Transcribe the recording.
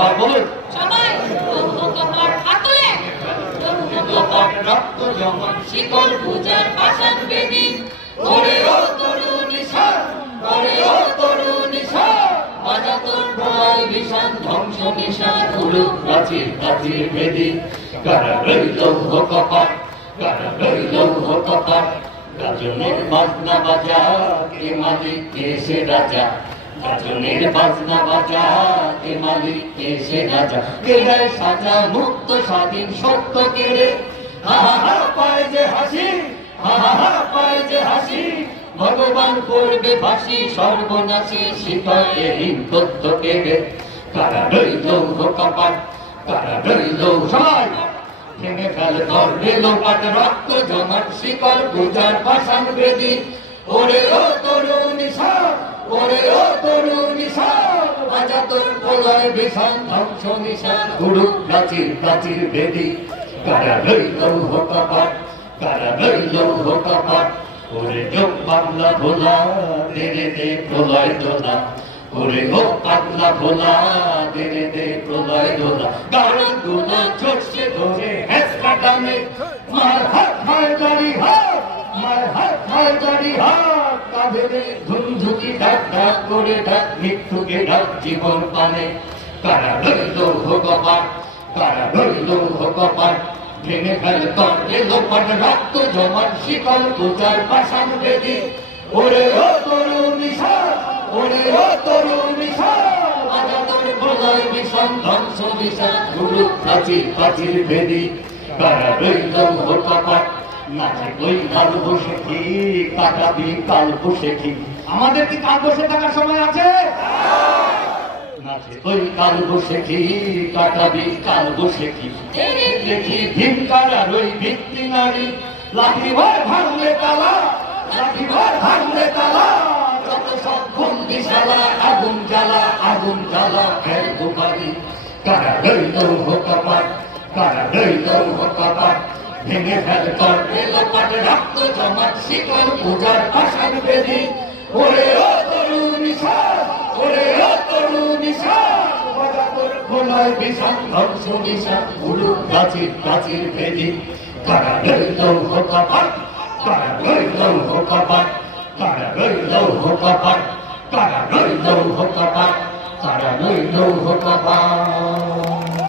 কপাট বলুন সবাই লৌহ কপাট হাত তুলে লৌহ কপাট রক্ত জমা শিকল পূজার পাষাণ বেদী ওরে ও তরুণী সার ওরে ও তরুণী সার বাজা তোর প্রলয় বিষাদ ধ্বংস নিশান উড়ু প্রাচীর প্রাচীর বেদী কারা রইল কপাট কারা রইল কপাট গাজনের বাজনা বাজা কে মালিক কে সে রাজা গাজনের বাজনা বাজা কে মালিক কে সে রাজা কে দেয় সাজা মুক্ত স্বাধীন সত্য কেড়ে হা হা পায় যে হাসি হা হা পায় যে হাসি ভগবান করবে ফাঁসি সর্বনাশী শিখরে হীন তথ্য কেড়ে কারা রইল কপাট কারা রইল সবাই ভেঙে ফেল করবে লোপাট রক্ত জমাট শিকল পূজার পাষাণ বেদী ওরে ও তরুণী সার ওরে ও তরুণী সার বাজা তোর প্রলয় বিষাণ ধ্বংস নিশান উড়ুক প্রাচীর প্রাচীর বেদী কারা রইল কপাট কারা রইল কপাট ওরে যোগ বাংলা ভোলা দেরে দে প্রলয় দোলা ওরে ও পাগলা ভোলা দেরে দে প্রলয় দোলা গাড়ি গুলো চড়ছে ধরে হেঁচকা টানে মার হাত মার গাড়ি হাত মার হাত মার গাড়ি হাত কাঁধে ধুমধুকি ঢাক ঢাক করে ঢাক মৃত্যুকে ঢাক জীবন পানে কারা রইল কপাট কারা রইল কপাট ভেঙে ফেল করবে লোপাট রক্ত জমাট শিকল পূজার পাষাণ বেদী ওরে ও তরুণী সার ওরে ও তরুণী সার বাজা তোর প্রলয় বিষাণ ধ্বংস নিশান উড়ুক প্রাচীর প্রাচীর বেদী কারা রইল কপাট নাচে ওই কাল বসে কি কাটাবি কাল বসে কি আমাদের কি কাল বসে থাকার সময় আছে নাচে ওই কাল বসে কি কাটাবি কাল বসে কি দেখি ভীমকার ওই ভিত্তি নারী লাঠি ভর ভাঙলে তালা লাঠি ভর ভাঙলে তালা যত সব বন্দিশালা আগুন জ্বালা খেলবো বাড়ি কারা রইল কপাট কারা রইল কপাট ভেঙে ফেল করবে লোপাট রক্ত জমাট শিকল পূজার পাষাণ বেদী ওরে ও তরুণী সার ওরে ও তরুণী সার বাজা তোর প্রলয় বিষাণ ধ্বংস নিশান উড়ুক প্রাচীর প্রাচীর বেদী কারা রইল কপাট কারা রইল কপাট কারা রইল কপাট কারা রইল কপাট কারা রইল কপাট